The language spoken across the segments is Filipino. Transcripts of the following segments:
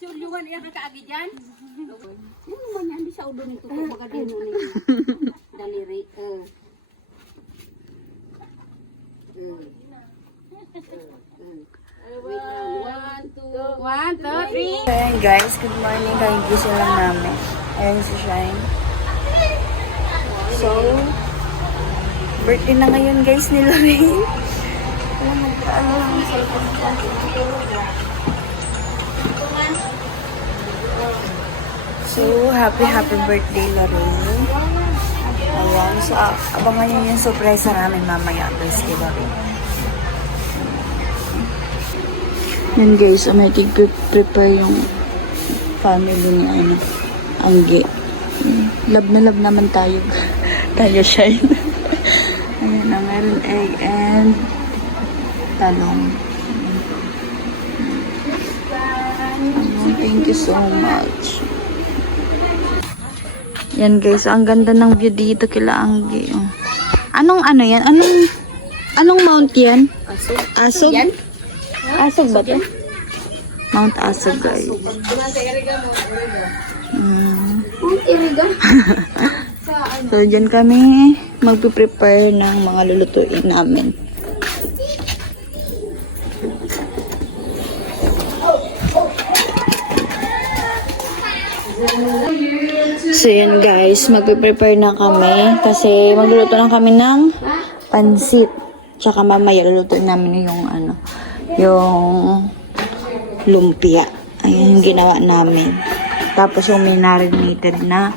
Sulyuhan iya ka kaagi dyan? Ano man yan? Di sa ulo nito kung magadino ni daliri. One, two, three. Ayan guys, good morning. Kagigising lang namin. Ayan si Shine. So, birthday na ngayon guys ni Lorraine. Ayan, nagkaano lang sa cellphone ko. So, happy birthday Lorraine. Ayan, so abangan nyo yung surprise na namin mamaya guys kay Lorraine. Yan guys, so may prepare yung family ni Angge. Love na love naman tayo. Tayo Shine. Ayan na, meron egg and talong. Ayan, thank you so much. Yan guys, so ang ganda ng view dito kila Angge. Anong ano yan? Anong mount yan? Asog? Yan? Asog ba ito? Mount Asog guys. So dyan kami magpiprepare ng mga lulutuin namin. So yan guys, magpiprepare na kami kasi magluluto na kami ng pansit. Tsaka mamaya lulutuin namin yung lumpia. Ayun yung ginawa namin. Tapos yung marinated na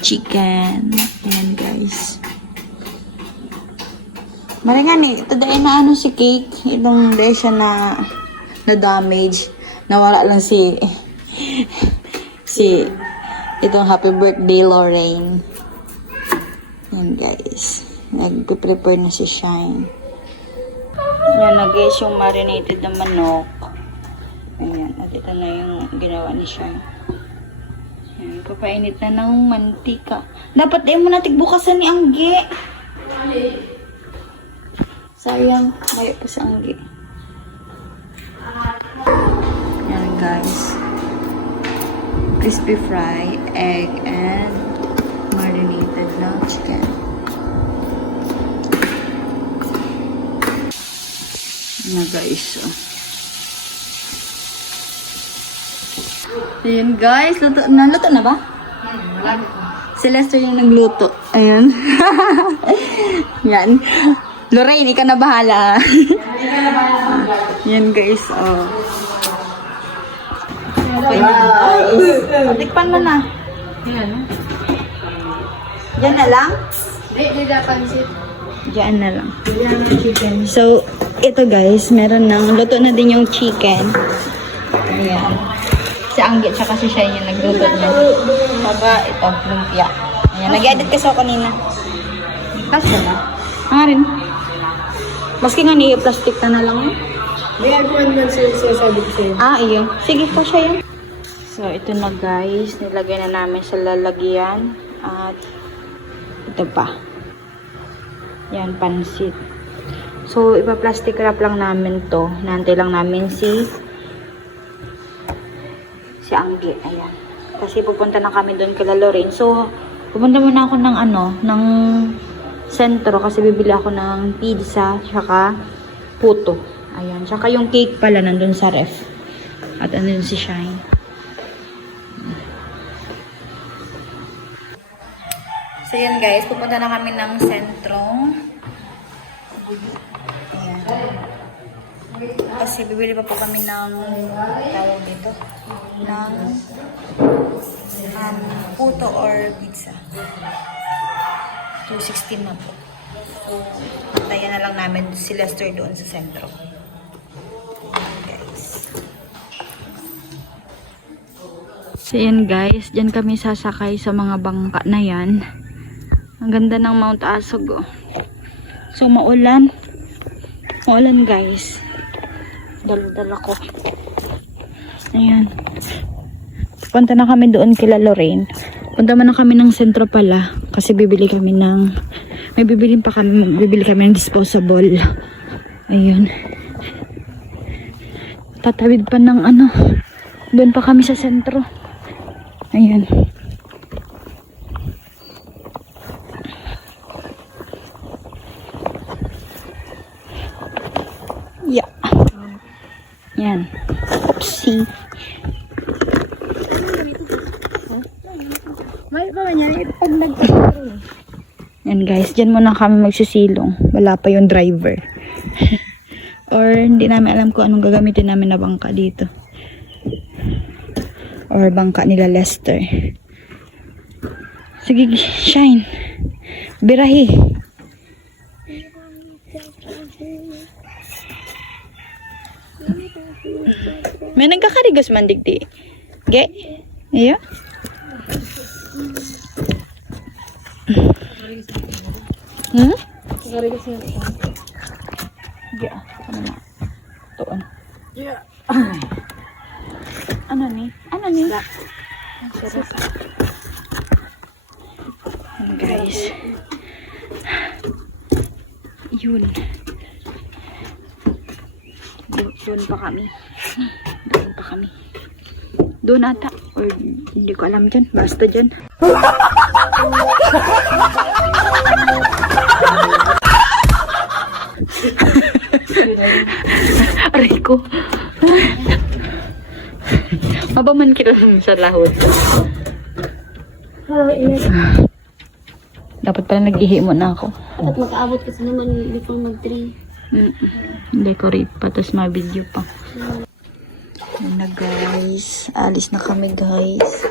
chicken. Ayan guys. Maringan ito dahil na si cake. Itong dahil siya na damage. Nawala lang si itong happy birthday Lorraine. Ayan guys. Nag-prepare na si Shine. Yan na guys, yung marinated na manok. Ayan, at ito na yung ginawa ni Shine. Ayan, papainit na ng mantika. Dapat mo na tigbukasan ni Angge. Sayang, maya pa si Angge. Ayan guys. Crispy fry, egg, and marinated na chicken. Na guys, Ayan guys, luto na ba? Si Lester yung nagluto. Ayan. Yan. Lorraine, ikaw na bahala. Yan guys, Okay na guys. Tikpan mo na. Diyan na lang? Di pansit. Diyan na lang. So, ito guys, meron ng luto na din yung chicken. Ayan. Si Angge tsaka si Shine yung nagluto niya. Saka ito, lumpia. Ayan, nag-edit kasi ako kanina. Kasi na. Rin. Maski nga niyo, plastic na lang yun. May alguan man sinasabi ko sa'yo. Iyo. Sige po siya yun. So, ito na guys. Nilagay na namin sa lalagyan. At ito pa. Yan, pansit. So, ipa-plastic wrap lang namin to. Nantay lang namin si Angge. Ayan. Kasi pupunta na kami doon kila Lorraine. So, pupunta muna ako ng sentro kasi bibili ako ng pizza tsaka puto. Ayan. Tsaka yung cake pala nandun sa ref. At andun si Shine. So, yun guys. Pupunta na kami ng sentro. Ayan. Kasi bibili pa po kami ng tawag dito ng puto or pizza. 216 na po. So, pantayan na lang namin si Lester doon sa sentro. Guys. So, yan guys. Diyan kami sasakay sa mga bangka na yan. Ang ganda ng Mount Asog. So, maulan. Maulan guys. Dala-dala ko. Ayan. Punta na kami doon kila Lorraine. Punta man na kami ng sentro pala kasi bibili kami ng bibili kami ng disposable. Ayun. Tatawid pa ng ano. Doon pa kami sa sentro. Ayun. Yeah. Yan. Oopsie. May ba niya pag nagtaturo. Yan guys, dyan muna kami magsisilong. Wala pa yung driver. Or hindi namin alam kung anong gagamitin namin na bangka dito. Or bangka nila Lester. Sige, Shine. Birahi. May nagkakarigas man digdi. Ge? Iya? Hmm? Ge. Ano na? Tuon. Ano ni? Ano ni? Ano guys? Yun. Doon pa kami. Doon pa kami. Doon ata. Or hindi ko alam dyan. Basta dyan. Aray ko. Mabaman kita sa lahod. Dapat pala nag-ihi mo na ako. Dapat makaabot kasi naman before mag-3. Decorate pa, tapos ma-video pa. Yun na guys. Alis na kami guys.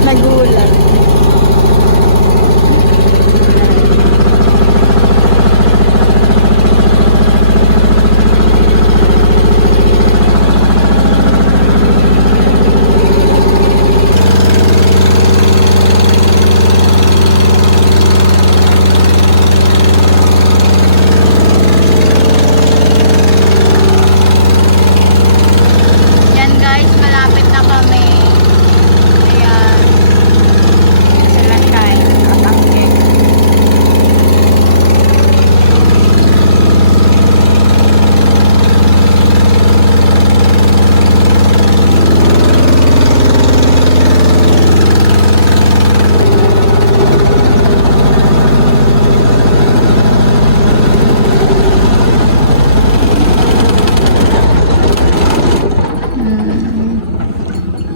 Nagulat. Yan guys, malapit na kami. Ayan. Sila Shine. Nakatangke.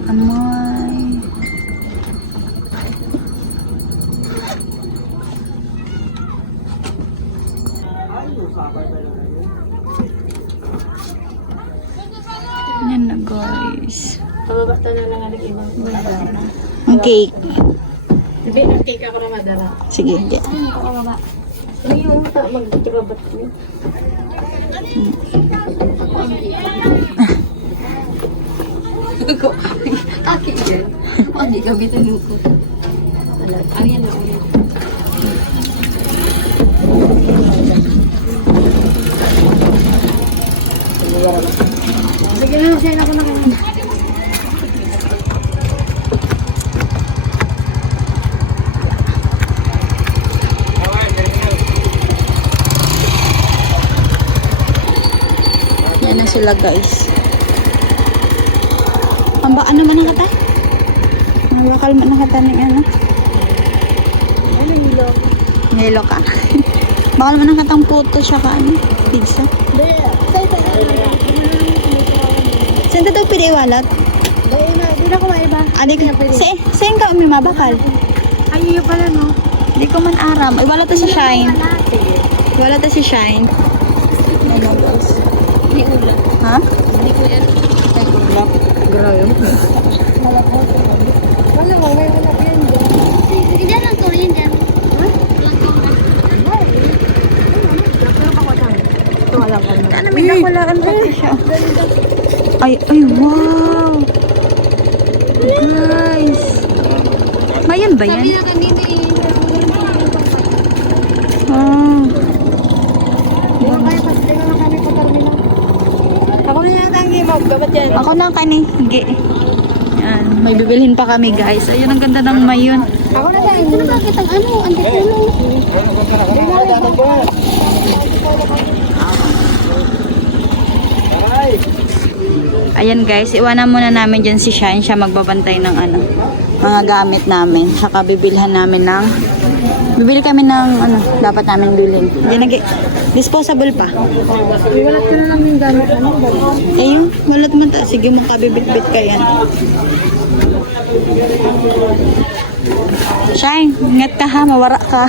Amoy. Yan na guys. Pababasta na lang ang ibang. Ang cake. Hindi, nag-take ako na madala. Sige, hindi. Ay, nakakababa. Ano yung mag-tibabat ko? Akin yan. Hindi ka bitin ko. Ano yan ako yan? Sige na, sa'yo na ako na kayo. Yan na sila guys. Pambaan naman ang kata. Bakal man ang kata ng ano. Ano hilo? Nilo ka. Bakal man ang katang puto siya ka ano. Pizza. Hindi, sa'yo tayo. Saan ito pili walat? Hindi na ko maiba. Adik ko. Saan ka umi mabakal? Ay, yun pala no. Di ko man aram. Ay wala to si Shine. Wala to si Shine. Ano guys? Hindi ulam. Ha? Hindi ko yan. Ay ulap. Grabe. Wala mo, may wala pa yan dyan. Hindi dyan lang to, yun dyan. Ha? Lang to ba? Pero pa ko dyan. Ito wala pa. Ano may kakulaan pa siya. Ay, wow! Guys! Mayan ba yan? Sabi na kanina eh. Ah. Kaya kasi na kami po terminal. Ako na lang tangi mo. Gabat yan. Ako na kanigi. Yan. May bibilhin pa kami guys. Ayun, ang ganda ng mayon. Ako na tangi. Hindi na bakit ang ano. Ang dikulo. Ayan guys, iwanan muna namin dyan si Shine. Siya magbabantay ng ano, mga gamit namin. Saka bibilhan namin ng, bibili kami ng ano, dapat namin bilhin. Hindi disposable pa. Iwalat ko na lang yung gamit. Ayun, walat mo ta. Sige, makabibit-bit ka yan. Shine, ingat ka ha, mawara ka.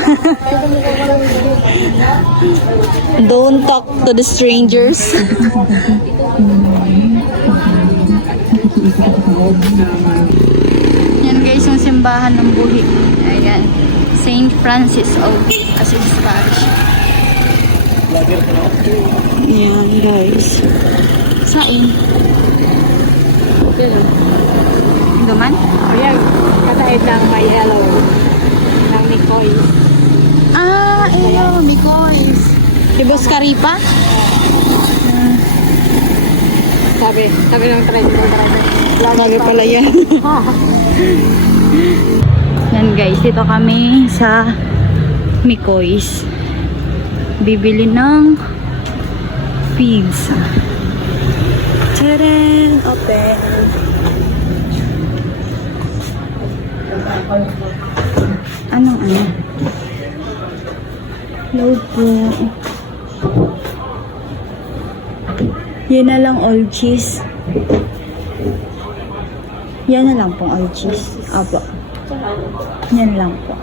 Don't talk to the strangers. Yan guys, yung simbahan ng Buhi. Ayan. Saint Francis of Assisi Parish. Yan guys. Saan? Duman? Ayan. Katahid lang may hello. Ng Nicoy. Ah, ayun, Mikoys. Si Boss Karipa? Sabi ng driver. Lagi pala yan. Yan guys, dito kami sa Mikoys. Bibili ng pizza. Tadaan! Open! Anong ano? Load po. Yan na lang all cheese. Yan na lang pong all cheese. Apo. Yan lang po.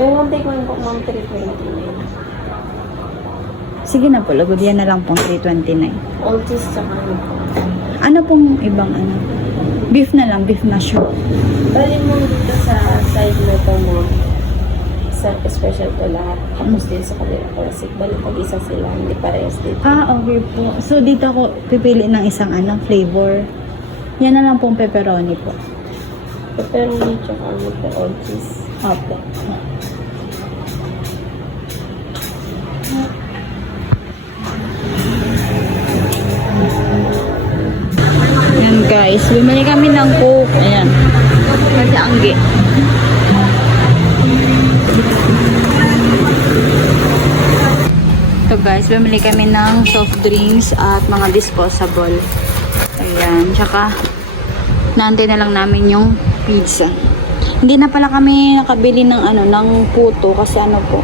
May one take one po, ma'am, 329. Sige na po, lagod yan na lang pong 329. All cheese tsaka ano po. Ano pong ibang ano? Beef na lang, beef na sure. Bali mo dito sa side na ito mo, special to lahat. Tapos din sa kanila classic. Bali pag isa sila, hindi parehas dito. Ah, okay po. So, dito ako pipili ng isang ano, flavor. Yan na lang pong pepperoni po. Pepperoni tsaka ano po, all cheese. Opo. Yan guys, bumili kami ng Coke. Ayan. Kasi anggi. Ito guys, bumili kami ng soft drinks at mga disposable. Ayan, tsaka naantay na lang namin yung pizza. Hindi na pala kami nakabili ng ano, ng puto kasi ano po,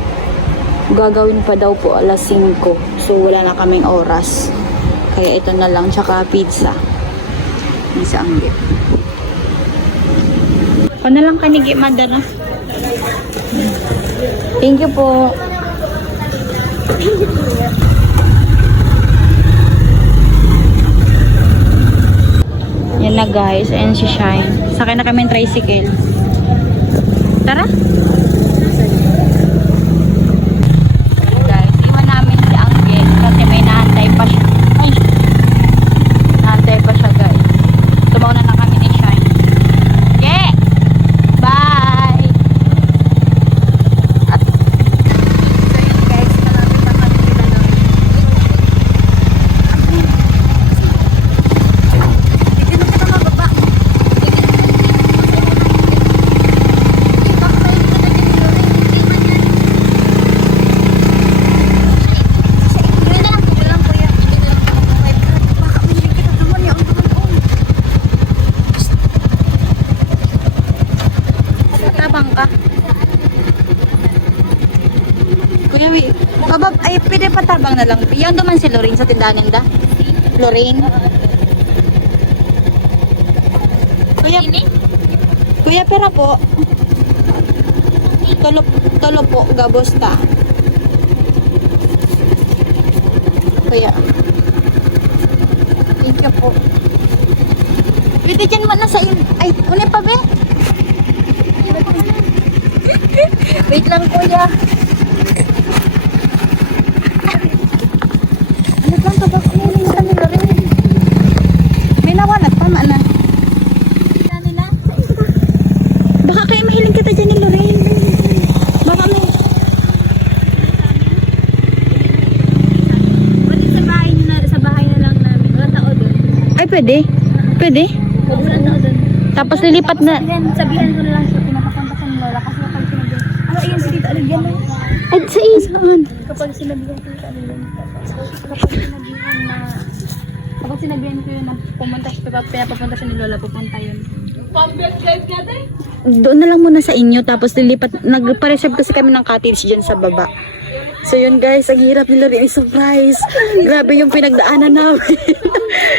gagawin pa daw po alas 5. So wala na kaming oras. Kaya ito na lang, tsaka pizza. Isa ang gip. O na lang kanigi, madara. Thank you po. Yan na guys. Ayan si Shine. Sakay na kami ng tricycle. Tara. Guys, iwan namin si Angel kasi may naantay pa siya. Ay! Naantay pa siya guys. Tumaw na kami ni Shine. Okay! Bye! At, so yun guys, malapit na kami nila ng Dito na kita mababa. Tabang ka. Kuya, babab, ay, pwede patabang na lang. Yan naman si Lorraine sa tindahan nila. Lorraine. Kuya, pera po. Tolo po, gabosta. Kuya. Thank you po. Pwede dyan mo na sa ay, ulit pa be? Wait lang kuya. Ano lang ito ba? Kunin ka nila rin. Hindi na wala, tama na. Baka kayo mahiling kita dyan ni Lorraine. Baka may... Pwede sa bahay na lang namin. Wala tao doon. Ay, pwede? Pwede? Wala tao doon. Tapos lilipat na... Sabihan ko na lang siya, pinapapunta ko ng lola kasi kapag sinabihan, ayun si Tita Alugyan mo. Ay, saan? Kapag sinabihan ko Tita Alugyan, kapag sinabihan ko yun na pumunta siya, pinapapunta siya ni lola, pupunta yun. Doon na lang muna sa inyo, tapos lilipat, nagpa-reserve kasi kami ng cottage dyan sa baba. So yun guys, ang hirap nila rin surprise. Grabe yung pinagdaanan namin.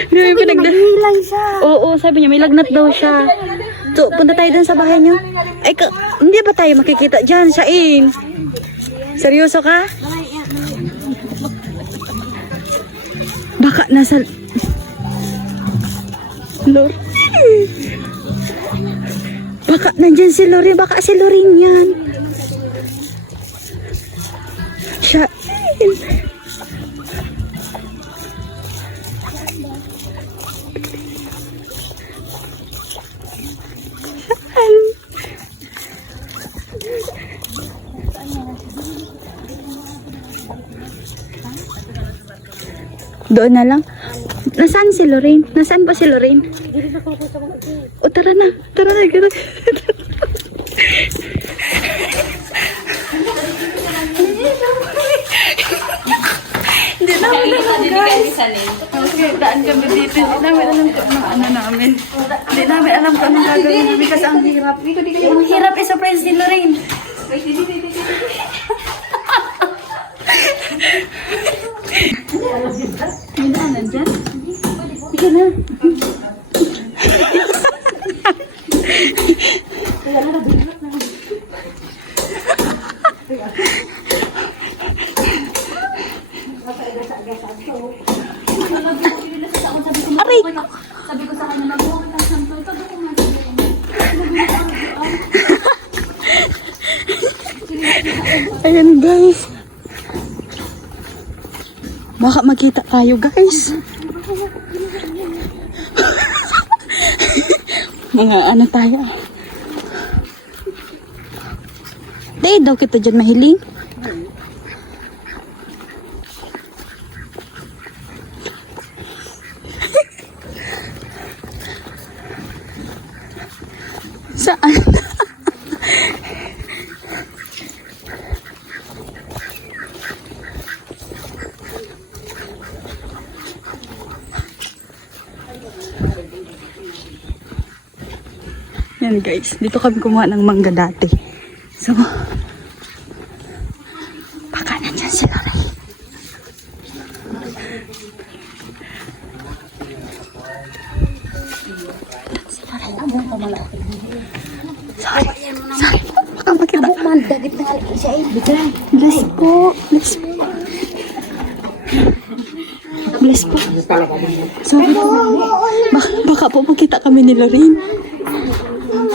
Grabe yung pinagdaanan. Oo, sabi niya, may lagnat daw siya. So, punta tayo dun sa bahay niyo. Ay, hindi ba tayo makikita dyan, Shain? Seryoso ka? Baka nasa... Lord. Baka nandyan si Lorraine. Baka si Lorraine yan. Siya. Doon na lang. Nasaan si Lorraine? Nasaan ba si Lorraine? O tara na. Tara na. Hindi namin alam guys. Okay, daan kami dito. Hindi namin alam kung ano namin. Hindi namin alam kung anong gagawin namin kasi ang hirap. Ang hirap i-surprise ni Lorraine. May daanan dyan? Sige na. Aray! Sabi ko sa kanya, nag-walk lang sa ito. Sabi ko nga Ayan guys. Baka magkita tayo guys. Mga ano tayo. Dahil daw kita dyan mahiling. Saan? Yan guys, dito kami kumuha ng mangga dati. So, baka nandyan si Lorraine. Sorry, baka makita. Bless po. Bless po. Bless po. Sorry po. Baka po makita kami ni Lorraine.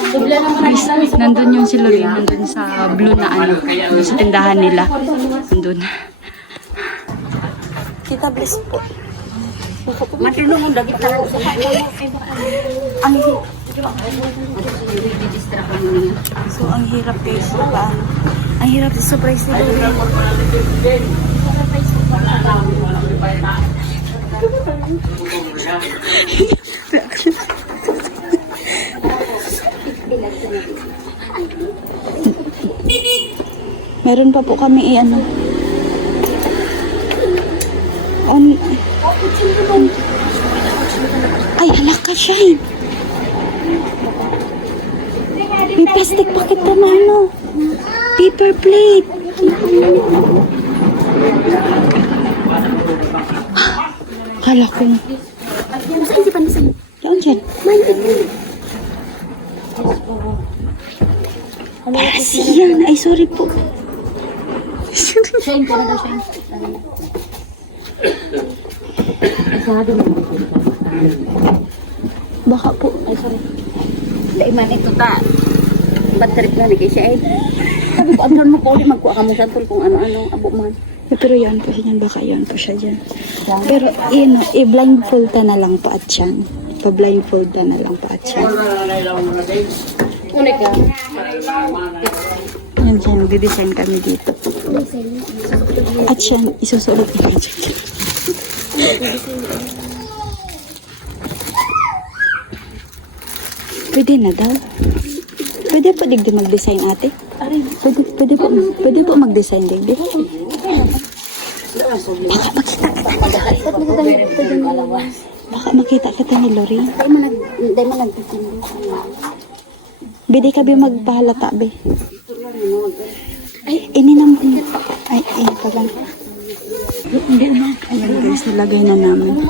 Guys, nandun yung si Lorraine, nandun sa blue na ano, nandun sa tindahan nila. Nandun. Kita bless po. matinong ang dagit talaga sa kanya. So, ang hirap guys, diba? Ang hirap sa surprise ni Lorraine. Meron pa po kami ano. Ay, halak ka, Shine. May plastic packet pa na ano. Paper plate. Kala ko. Saan si Panisan? Doon dyan. Palasin yan. Ay, sorry po. Shine ka na daw, Shine. Baka po. Ay, sorry. Daiman ito ta. Bad trip na ni kay siya eh. Sabi ko, abdan mo po ulit magkuha ka mo santol kung ano-ano, abo man. Pero yan po siya dyan. Baka yan po siya dyan. Pero, i-blindfold ka na lang po at yan. Pa-blindfold na lang pa siya. Unik lang. Yan siya, nagde-design kami dito. At siya, isusulit niya dyan. Pwede na daw. Pwede po digdi mag-design ate? Pwede po mag-design digdi. Baka makita kita ni Lori. Dahil mo nagtitindi. Bidi ka ba magpahalata be? Ay, ini naman. Ay, ito lang. Ayan guys, nilagay na namin.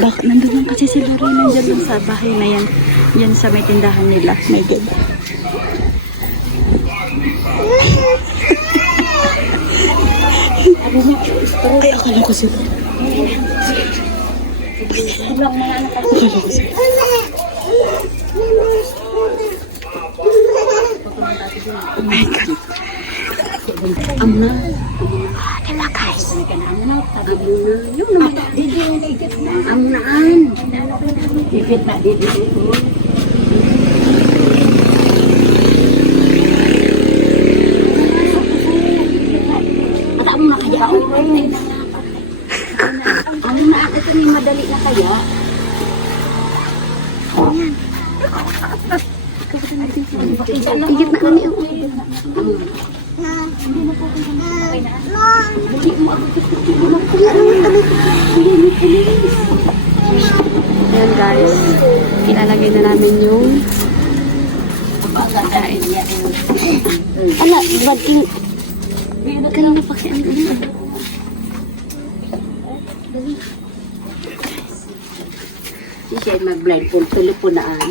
Bak, nandun lang kasi si Lori. Nandyan lang sa bahay na yan. Yan sa may tindahan nila. My God. Ay, akala ko sila. Akala ko sila. Oh my God. Amna. Diba guys? Yung naman. Amnaan. Higit na dito. At amo na kaya. Ano na ito ni madali na kaya? Higit na kami. Ayan guys, ilalagay na namin yung Anak, ba't kanina pa kaya siya ay mag-blindfold, teleponaan.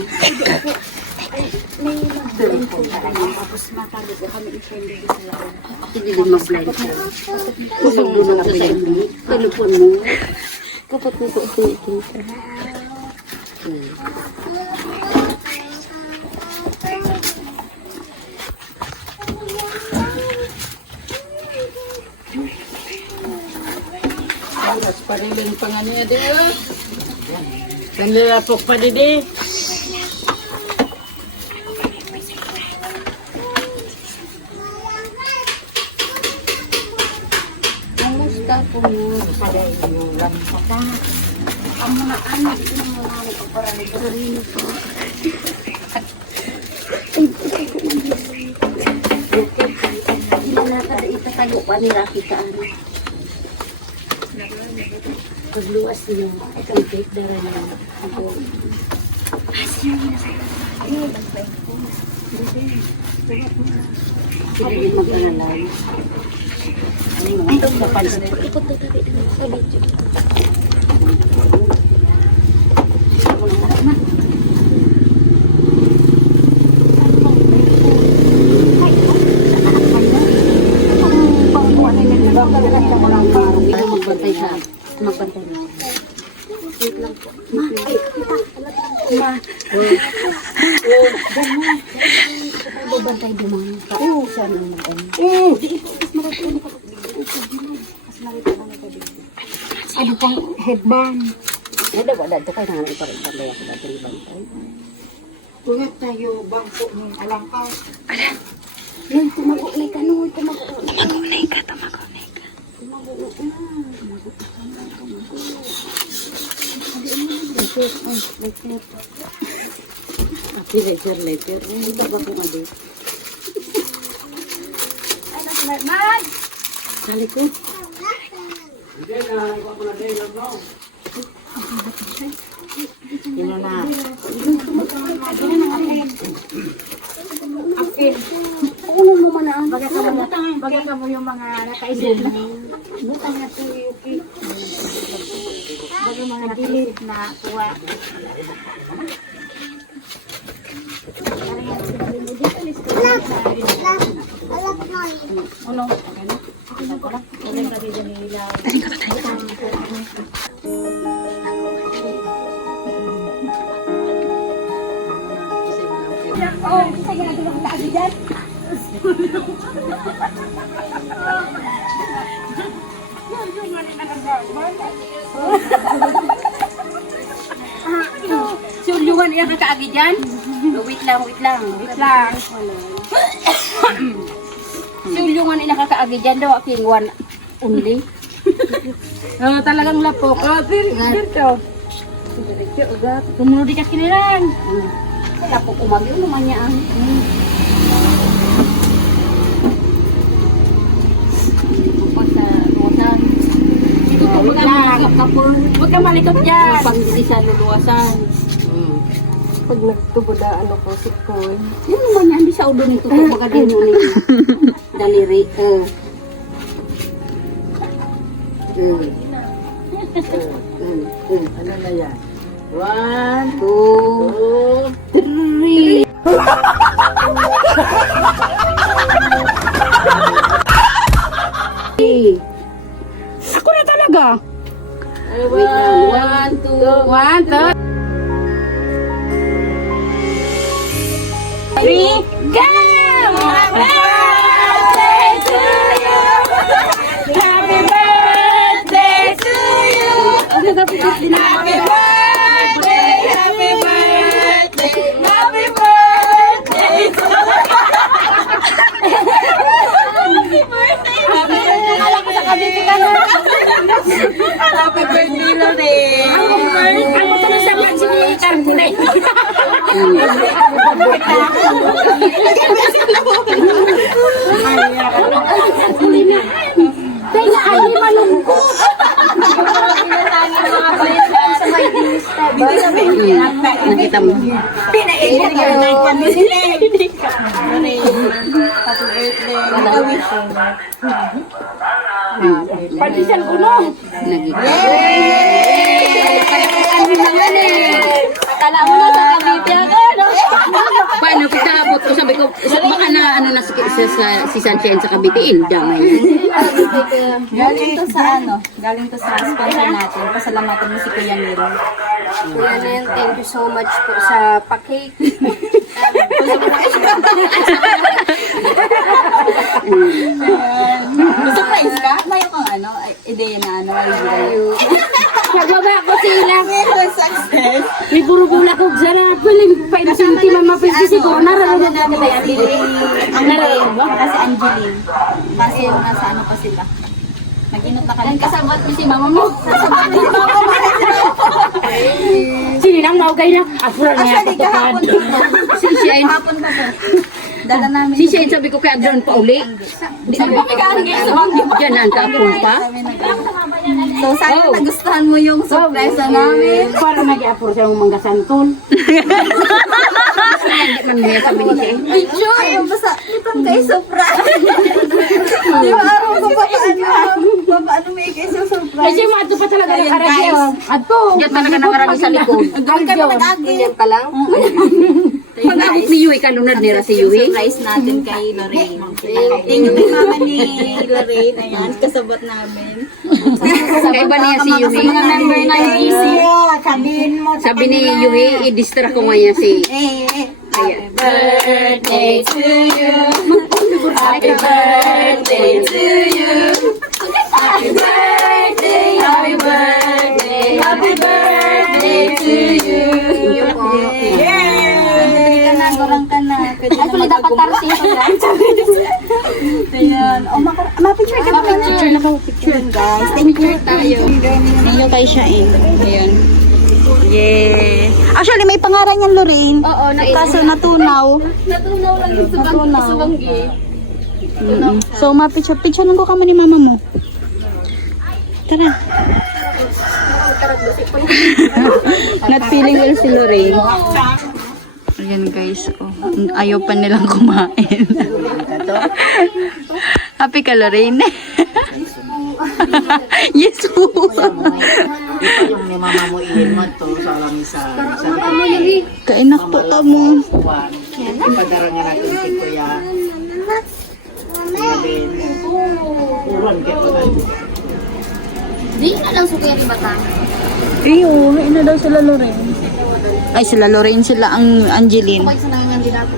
Tapos matagod na kami intended sa loob. Hindi din mag-blindfold. Kusog doon ka sa inyo. Telepon mo. kapag nito ito. Oras pa rin yung panganiya di ba? Kanilapok pa rin di. Kamusta po mo? Kada yung lampaka. Ang mga anak ng mga anak para ni Dorino po. Hindi na kada itatago pa ni Rafi ka ano. Pagluwas niya, itong cake dara niya. Hindi mag-alalay. Ito sa pansin. Ikot na tabi sa video. Magbantay siya. Magbantay na. Wait lang po. Ma, ay, ma. Magbantay din mo. Oo, saan ang magbantay? Mas marami ko na mas marami ko na dito. Ano pang headband? Wala, wala. Ito kayo na iparin pambaya ko dati ni bantay. Tuyat tayo, bangko ng alangkaw. Alam. Yung tumagunay ka nun, tumagunay ka. Happy later. Hindi ba ko mali? Ano si Marman? Sa likod. Yun na. Ano mo man ang baga ka mo yung mga nakaisip na butang na to Yuki. Baga mga nakaisip na tuwa. Ano? Uling ka din nila. Oh, bisa ginagawa ko tayo dyan. Sulyungan niya kakaagi dyan? Wait lang. Sulyungan niya kakaagi dyan daw, aking one only. Talagang lapok. Diretso. Kumunod di ka kinilan. Lapok umagi, naman niya ang. Huwag ka malikot dyan. Kapag hindi sa luluwasan. Pag nagtuboda, ano po, sikoy. Yan naman yan, di sa ulo nito. Baga din mo nito. Daliri. Ano na yan? 1, 2, 3. Ako na talaga. Wait lang. 1, 2, 1, 2. 3, go! Happy birthday to you! Happy birthday to you! Happy birthday! Happy birthday! Happy birthday to you! Happy birthday! Alam ko sa kabiti ka na. Happy birthday, Lorraine! Ang gusto na siya mag-sinitar ko na eh. Kaya ay malungkot. Nakita mo. Pinainit ka na kami sila. Partisan ko no. Akala mo na sa Cavite ako, no? Paano kita abot ko? Sabi ko, baka na ano na si Sunshine sa Cavite, damay. Galing to sa galing to sa sponsor natin. Pasalamatan mo si Kuya Nero. Kuya Nel, thank you so much po sa pa-cake. Surprise ka? Mayroon kang ideya na Nagbaba ko sila. May buro-bula ko dyan. Piling pa ina sinti mama pwede siguro. Nararamdaman natin tayo Angeline. Ang nararamdaman mo? Kasi Angeline. Kasi nasa ano pa sila. Nag-inot na kami. Kasabot mo si mama mo. Sininang maugay na. Afro niya patupad. Si Shine, Hapon pa po. Dala namin. si Shine sabi ko kaya doon pa uli. Sabi ko sa mga Diyan ang kapon pa. So, sana nagustuhan mo yung surprise namin. Para nag-i-apur siya ng mangga santol. Hindi man niya sabi ni Shine. Ayaw basta, itong kay surprise. Di ba araw ko paano may kay surprise? Kasi maadto pa talaga nakaragyo. Adto. Diyan talaga nakarami sa likod. Ang kami nag-agi. Yan pa lang. Pag-abot ni Yui, kalunad nila si Yui. Surprise natin kay Lorraine. Thank you kay mama ni Lorraine. Ayan, kasabot namin. Kaya ba niya si Yui? Mga member na yung easy. Sabi ni Yui, i-distract ko ngayon si... Ayan. Birthday to you. Happy birthday to you. Happy birthday, happy birthday, happy birthday to you. Gorang ka na. Ay, pala dapat tarsi. Ayan. O, ma-picture ka naman. Picture na po. Picture. Guys, thank you. Tayo. Yung kay Shine. Ayan. Yeah. Actually, may pangaran yan, Lorraine. Oo, Kaso natunaw. natunaw lang yung subanggi. So, ma-picture ko kamo ni mama mo. Tara. Not feeling well si Lorraine. Ayan guys, ayaw pa nilang kumain. Happy ka, Lorraine? Yes po. Yung ni mama mo ihin mo to sa lamisa. Kainak po ta mo. Ipadara nga natin si Kuya. Uron kaya pa tayo. Di na lang sukuya ni Batang. Iyo, ina daw sila Lorraine. Ay, sila Lorraine, sila ang Angeline. Sa nangan din ako.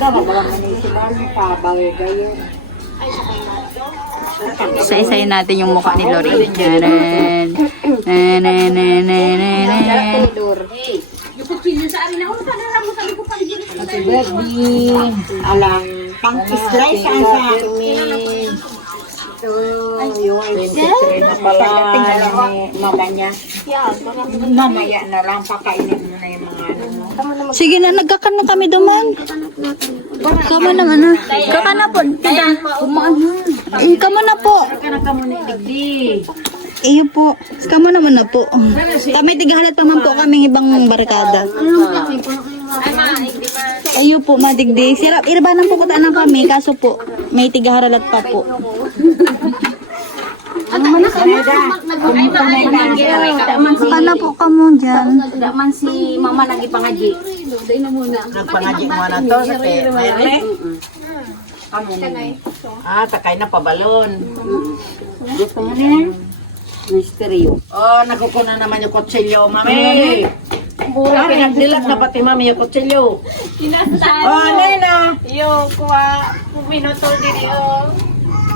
Dama ba lang ni sila pabangay kayo. Isa-isayin natin yung mukha ni Lorraine. Charan. Happy birthday. Alang, pang-slice saan sa amin. Na pala ni mama niya. Mamaya na lang, pakainin mo na yung mga ano. Sige na, nagkakan na kami duman. Kamo naman na. Kaka na po. Kamo na po. Iyo po. Kamo naman na po. Kami tigahalat pa man po kaming ibang barkada. Ayo po, madigdig. Sirap, irabanan po kutaan na kami. Kaso po, may tigaharalat pa po. Kala po kamo dyan. Daman si mama lagi pangaji. Nagpangaji mo na to sa Merne. Takay na pabalon. Gusto mo niya? Misteryo. Oh, nakukuha naman yung kutsilyo, mami. Pinagdilat na pati mami yung kutsilyo. Oh, Nena. Yo, kuha. Minutol din yo.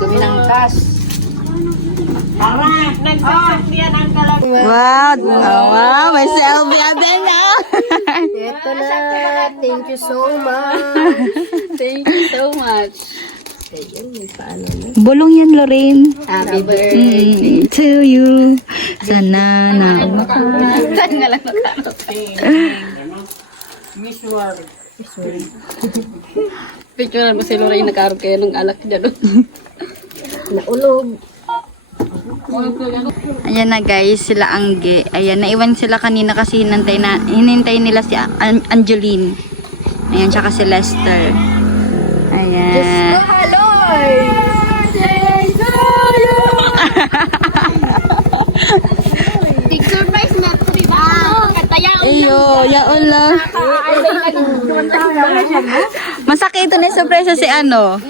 Duminangkas. Tara. Nagsasakdiyan ang kalag. Wow, wow, may selfie abel na. Ito na. Thank you so much. Thank you so much. Bulong yan, Lorraine. Happy birthday. To you. Sana na. Saan nga lang nakarating? Miss World. Picture mo si Lorraine nagkaroon kayo ng alak dyan. Naulog. Ayan na guys, sila Angge. Ayan, naiwan sila kanina kasi hinintay nila si Angeline. Ayan, tsaka si Lester. Ayan. Big surprise na ito, diba? Katayaw. Ayo, ya Allah. Masakit ito na yung surprise si ano.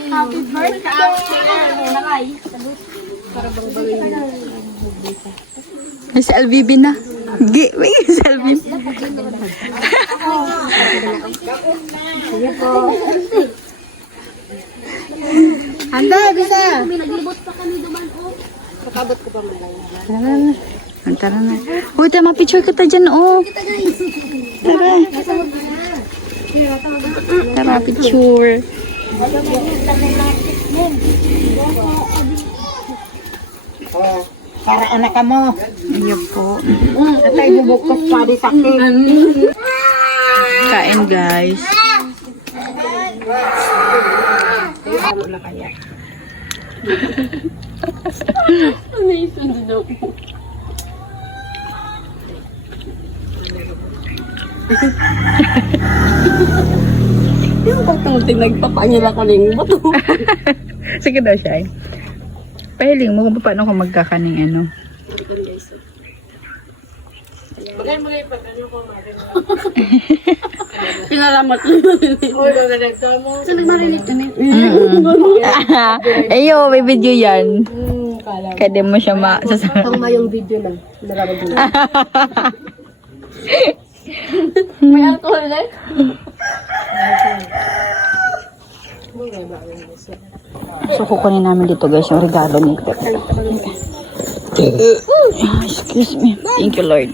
May si LVB na. May si LVB. Handa, bisa. Tara na. Uy, tama, picture kita dyan, oh. Tara. Tara, picture. Para anak ka mo. Ayan po. Atay bubukos pa di sakit. Kain, guys. Yung pagtungting nagpapanyala ko ng buto. Sige daw, Shai. Pahiling mo kung paano ko magkakaning ano. Pinalamat. So, nagmarinig kami. Ayo, may video yan. Kaya di mo siya Tama yung video na. Nararamad mo. May alcohol na? So, kukunin namin dito guys yung regalo nito. Excuse me. Thank you, Lord.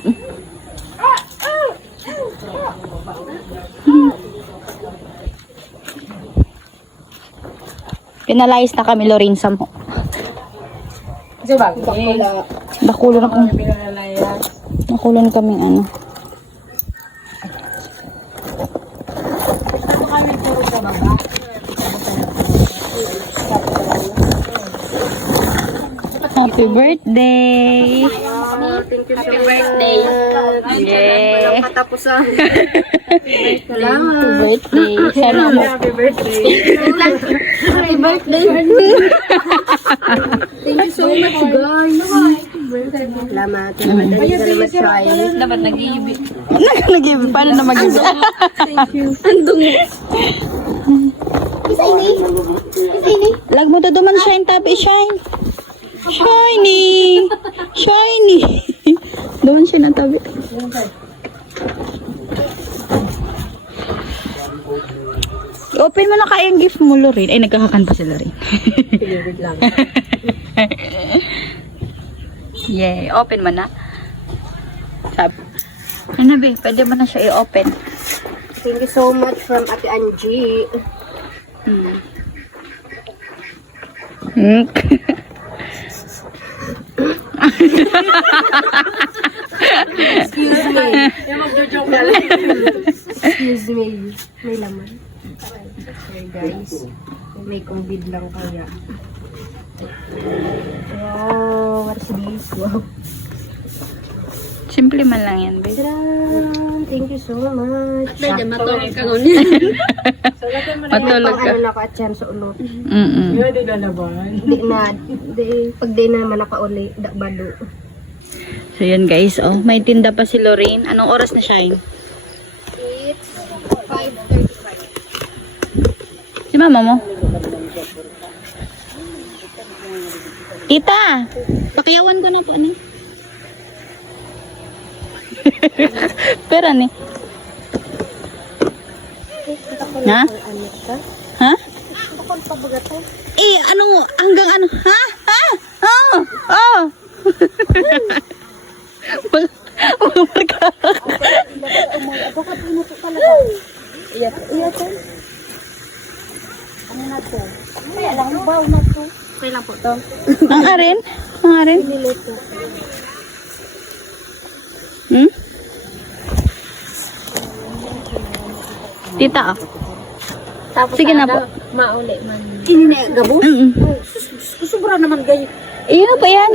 Pinalayas na kami, Lorraine, sa mo. Nakulo na kami. Nakulo na kami, ano. Happy birthday! Happy birthday. Yeah. Katapusan. Happy birthday. Sana mo. Happy birthday. Thank you so much, guys. Salamat. Salamat, Shai. Dapat nag-iibig. Nag-give. Paano na mag-give? Isa ini. Lag mo to duman, shine, tapi shine. Shiny! Shiny! Doon siya na tabi. Open mo na kaya yung gift mo, Lorraine. Ay, nagkakakan pa si Lorraine. Yay, open mo na. Sabi. Ano ba, pwede mo na siya i-open. Thank you so much from Ate Angie. Hmm. Excuse me. Excuse me. May laman. Okay guys. May COVID lang kaya. Wow, what is this? Wow. Simple man lang yan, babe. Tadaan! Thank you so much. matulog ka ngun. Matulog ka. Ano na ka at yan sa ulot. Mm-mm. Di na, pag di na naman nakauli, balo. So yun guys, oh, may tinda pa si Lorraine. Anong oras na, Shine? It's 5:35. Si mama mo? Tita! Pakiyawan ko na po, ano? Pera ni. Ha? Ha? Eh, ano mo? Hanggang ano? Ha? Ha? Oh! Oh! Ang arin? Ang arin? Hmm? Tita, Tapos sige na po. Mauli man. Ini na gabo. Mm-mm. Sobra naman gay. Iyo na pa yan.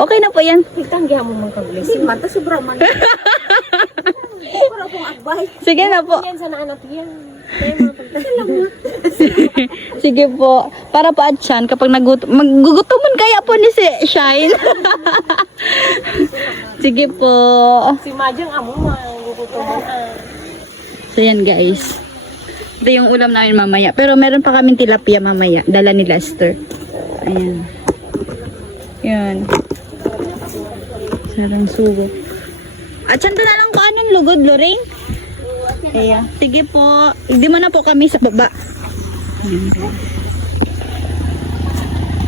Okay na po yan. Itanggihan mo mong kaglis. Si mata sobra man. Para pong advice. Sige na po. Yan sana anak yan. Sige po. Para pa at siyan, kapag magugutuman kaya po ni si Shine. Sige po. Si Majang amo magugutuman. So yan guys. Ito yung ulam namin mamaya. Pero meron pa kaming tilapia mamaya. Dala ni Lester. Ayan. Yan. Sarang sugot. At saan na lang ko anong lugod, Lorraine? Ayan. Sige po. Hindi mo na po kami sa baba. Ayan.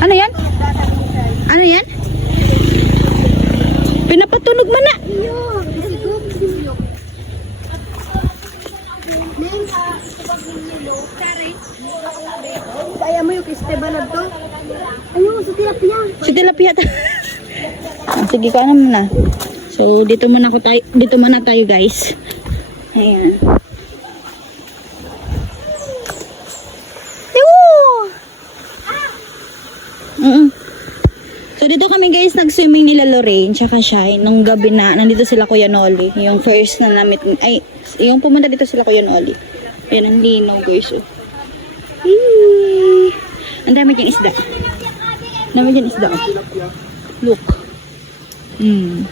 Ano yan? Ano yan? Pinapatunog mo na. Kaya mo yung Esteban na to? Ayun, sa tilapia. Si tilapia. Sige ko ano muna. So dito muna tayo guys. Ayan. So dito kami guys nag-swimming nila Lorraine tsaka Shine nung gabi na nandito sila Kuya Noli. Yung first na namit ay yung pumunta dito sila Kuya Noli. Ayan ang linaw guys. Oh. Eee. Ang dami dyan isda. Ang dami dyan isda. Oh. Look. Hmm.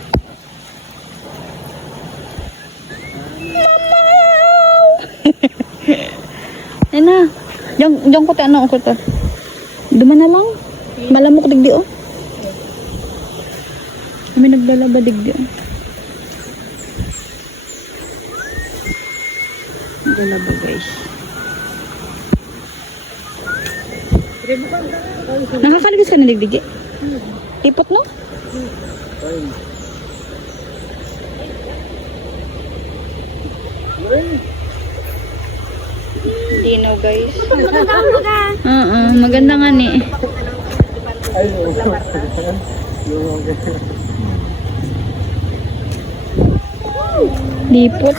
Ayan na. Diyan ko ano ko to. Duman na lang. Malamok digdi oh. Kami naglalaba digdi oh. Naglalaba guys. Nakakaligos ka na digdigi? Tipot no? Dino guys. Maganda nga ni. Lipot.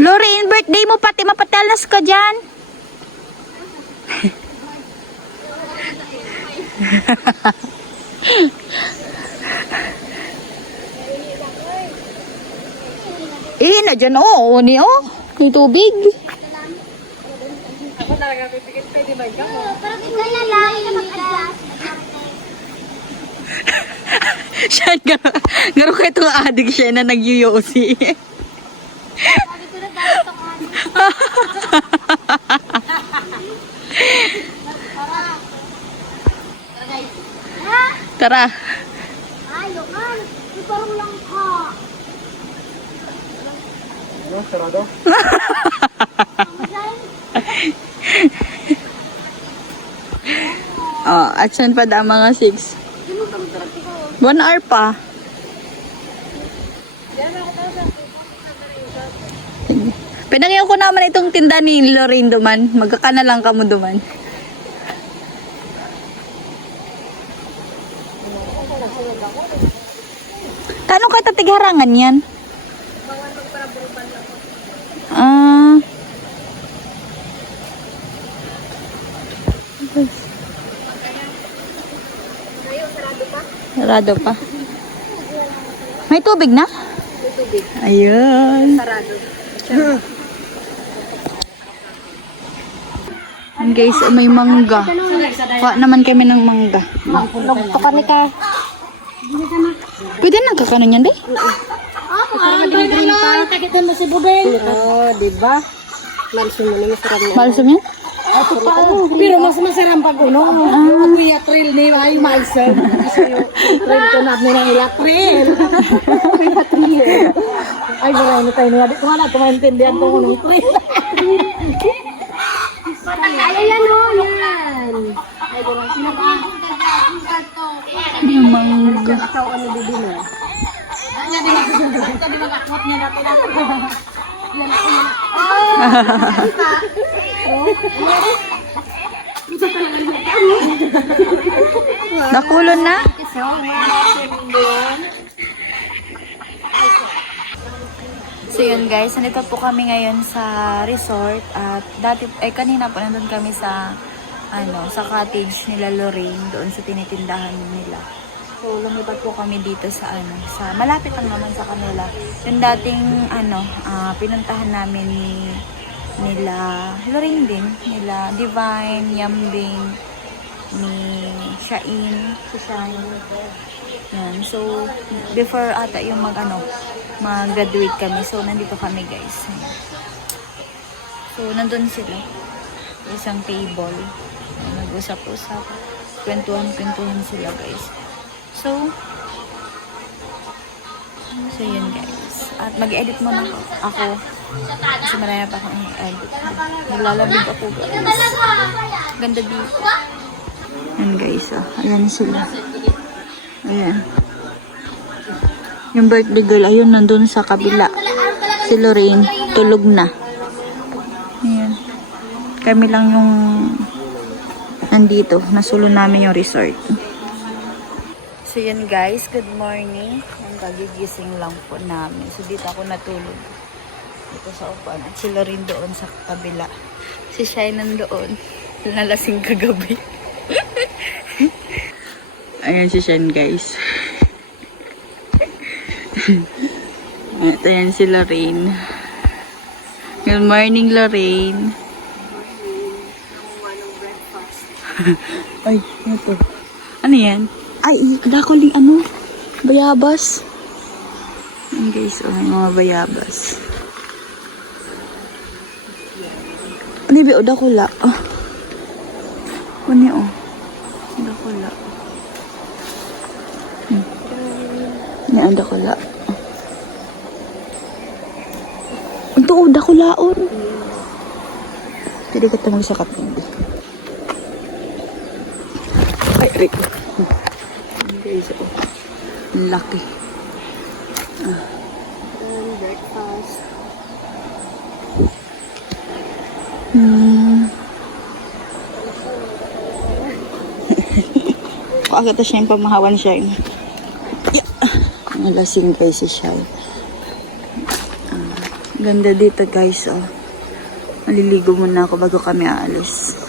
Lorraine, birthday mo pati mapatalas ka dyan. Na dyan oh, ni oh. May tubig. Ako talaga pipikit pwede ba ikaw? Parang ikaw na lang mag-adjust. Siya, garo kayo itong adik siya na nag-yoyosi. Sabi ko na dahil itong adik. Tara. Ayaw man. Parang lang ka. Sarado? Oh, at saan pa da mga 6? 1 hour pa. Pinangyaw ko naman itong tinda ni Lorraine duman. Magkakana lang kamo duman. Kano ka tatigharangan yan? Ah. Sarado pa. May tubig na? May tubig. Ayun. Sarado. Guys, may mangga. Kuha naman kami ng mangga. Nagtukan ni ka. Pwede nang kakano niyan, day? Takitan mo si Bubeng. Oo, diba? Malsum mo na masarap niya. Malsum yan? Pero mas masarap pag uno. Kuya trail ni ay malsum. Trail ko namin ng ilatril. Ay, maray na tayo na. Di ko nga na kumaintindihan ko ng trail. Ay, yan o, yan. Ay, gano'n. Yung mangga. Ikaw ano bibi mo? Nakulon na? So yun guys, nandito po kami ngayon sa resort at kanina po nandun kami sa sa cottage nila Lorraine doon sa tinitindahan nila. So lumipat po kami dito sa malapit lang naman sa kanila. Yung dating pinuntahan namin nila Lorraine din, nila Divine, Yambing, ni Shain, si Shain. Yan. So, before ata yung mag-graduate kami. So, nandito kami guys. So, nandun sila. Isang table. Nag-usap-usap. Kwentuhan sila guys. So, yun guys. At mag-edit muna ako. Kasi marami pa akong i-edit. Naglalabig ako guys. Ganda dito. Yan guys. Ayan sila. Ayan. Yung birthday girl, ayun, nandun sa kabila. Si Lorraine, tulog na. Ayan. Kami lang yung nandito. Nasulo namin yung resort. So yun guys, good morning. Ang kagigising lang po namin. So dito ako natulog. Dito sa upuan. At si Lorraine doon sa kabila. Si Shai nandoon. Nalasing kagabi. Ayan si Shen guys. Ito yan si Lorraine. Good morning Lorraine. Ay, ito. Ano yan? Ay, dakuling bayabas. Ayan guys, mga bayabas. Ano ba? Dakula. Ano yun? Dakula. Yan, dakula. Ito, dakulaon. Pwede ka tamang sa kapindi. Ay, Rick. Guys, laki. Breakfast. Agad siya yung pamahawan siya. Nalasing guys si Shai. Ganda dito guys, oh. Maliligo muna ako bago kami aalis.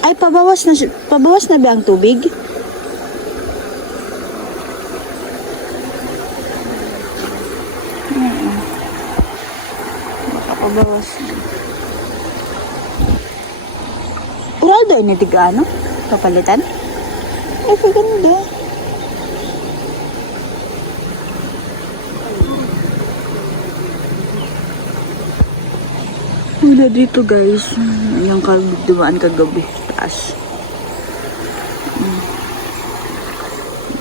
Ay, pabawas na ba ang tubig? Baka pabawas na. Uraldo ini tiga kapalitan? Ay, kaganda. Wala dito guys. Yung dumaan kagabi. Taas.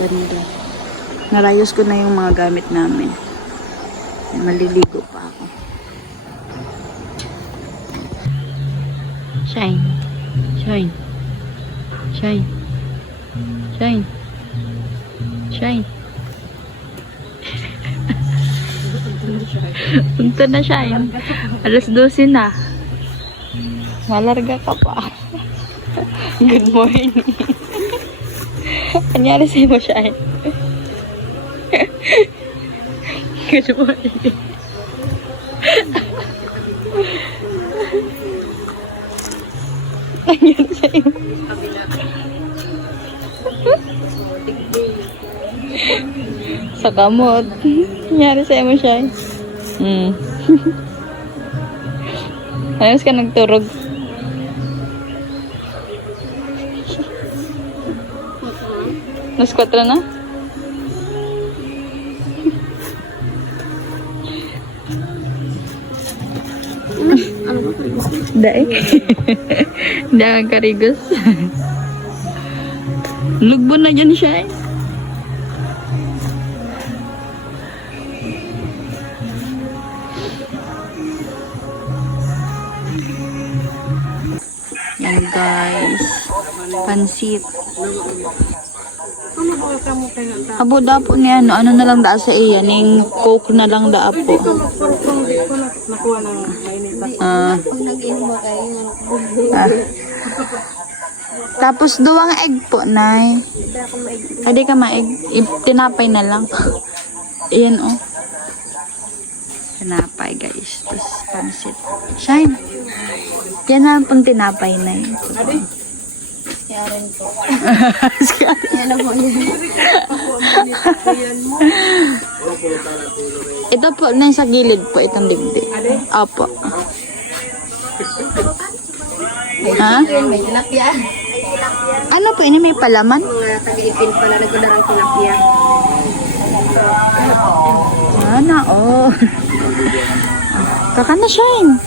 Ganda. Narayos ko na yung mga gamit namin. Maliligo pa ako. Shine. Shine. Shine. Shine. Shine. Punta na Shine. Alas 12 na. Malarga ka pa. Good morning. Anyari sa'yo mo, Shine? Good morning. Anyari sa'yo? Sa kamot. Anyari sa'yo mo, Shine? Ayos ka nagturog. Mas 4 na? Dai. Jangan karigos. Lugbo na dyan siya eh. Yan guys. Pansit. Abo da po niya, ano na lang da sa iya, ning coke na lang da po. Tapos duwang egg po, nay. Adi ka maeg, tinapay na lang. Iyan oh. Tinapay guys, tapos pansit. Shine. Yan na pang tinapay na yun. Yarin po. Ito po na sa gilid po, itong digdig. Opo. Ha? May tilapia. Ano po ini, may palaman? Mga taga-ipin pala nagkudarang tilapia. Ano, oh. Kakana Shine.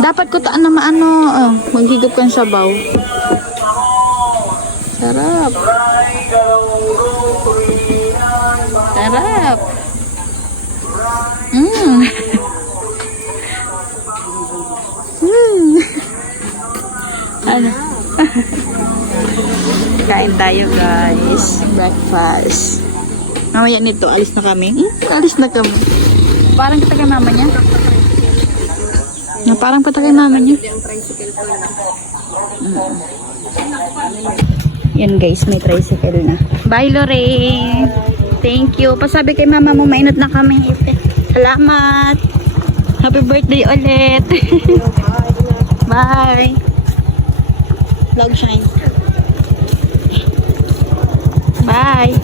Dapat ko taan na maano, maghigop kang sabaw. Sarap. Sarap. Ano? Kain tayo guys. Breakfast. Mamaya nito, alis na kami. Alis na kami. Parang kita kay mama niya. Parang pata kay mama niya. Yan guys, may tricycle na. Bye Lorraine. Thank you. Pasabi kay mama mo, mainot na kami. Salamat. Happy birthday ulit. Bye. Vlog Shine. Bye.